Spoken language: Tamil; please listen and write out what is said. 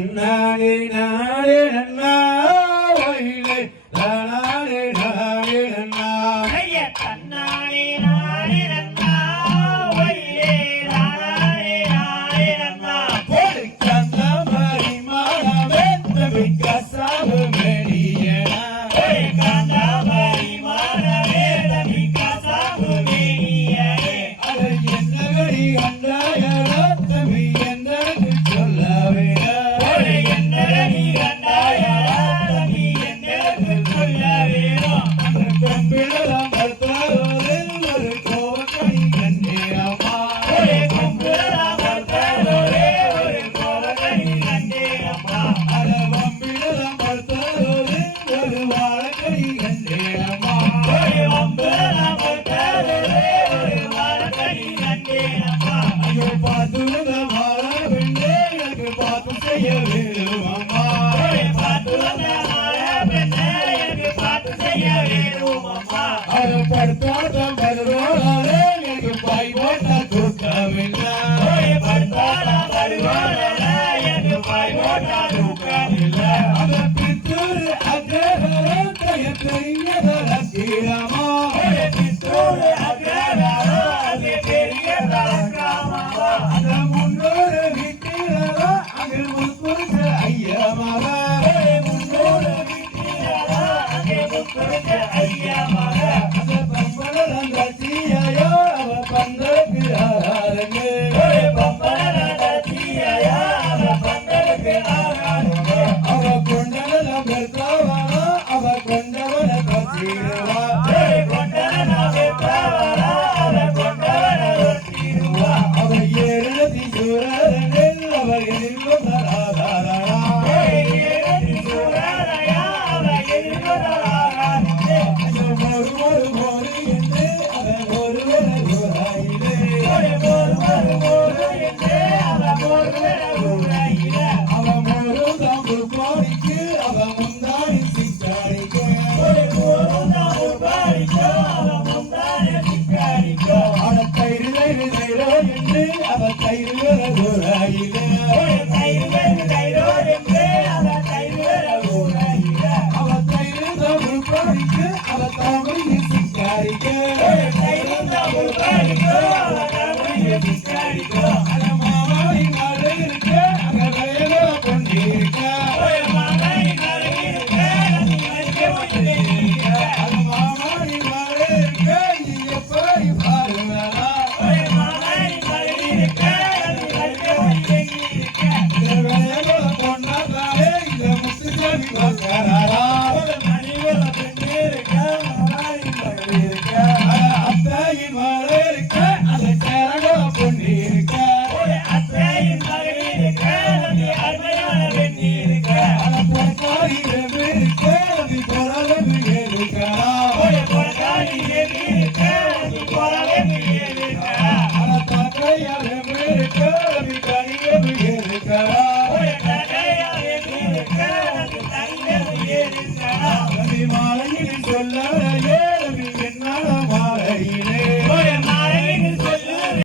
தன்னாலே நாளே நன்னா வயிலே நாளே நாளே நன்னா தன்னாலே நாளே நன்னா வயிலே நாளே நாளே நன்னா கந்த மரி மாடவே தவிக்க சாவு மேடியனா கந்த மரி மாடவே தவிக்க சாவு மேடியனே அது என்னகடி கண்டாயடா தவி என்னக்கு சொல்லவே என்னடி கண்டாயடா தவி என்னக்கு சொல்ல வேணும் கம்பிளம் பத்தாரோடு ஒரு கோவக்கடி கண்டேனம்மா கும்புரம் பத்தாரோடே ஒரு கோவக்கடி கண்டேனம்மா வம்பிளம் பத்தாரோடு ஒரு வாழக்கடி கண்டேனம்மா கும்புரம் பத்தாரோடே ஒரு வாழக்கடி கண்டேனம்மா ஐயோ பார்த்து வாழ பெண்ணே எனக்கு பார்த்து செய்ய வேணும் அம்மா பார்த்து வந்த மாற பெண்ணே எனக்கு பார்த்து செய்ய வேணும் அம்மா அதை படுத்தாத மறுவாளே எனக்கு பாய் போட்ட தூக்கமில்லை படுத்தாடா வருவாடல எனக்கு பாய் போட்டா தூக்கமில்லை அதை பித்தூர் அகரம் தெரியதல கீழமா பித்தூரு அக்ரகாரோ அது பெரிய தலக்காமாவா அந்த முன்னோரு வீட்டிலோ அங்கு முன்புரிச்ச ஐயமாக முன்னோடு வீட்டிலோ அங்கே முக்குறிச்ச ஐயமாக அந்த பம்பளம் கட்சியோ அவ பந்தலுக்கு ஆகாரங்க பம்பரீயா அவ பந்தலுக்கு ஆகாதுங்க அவ கொண்டல பெருத்தாவானோ அவ கொண்டவன கட்சிடுவா அவ ஏழதி சூரனில் அவர் எதிர்க்கும் தராதாரா ஒரு என்று அவன் ஒருவர ஊராயிலே அவன் ஒரு தமிழ் கோடிக்கு அவன் முந்தாடி சிக்காடிக்கு அவன் தயிரோ என்று அவன் தயிர ஊராயிலே அவன் தயிர் தமிழ் கோடிக்கு அவன் தமிழ் சிக்காடிக்கு மாமாவின் நாடு இருக்க அங்க வேலை கொண்டிருக்க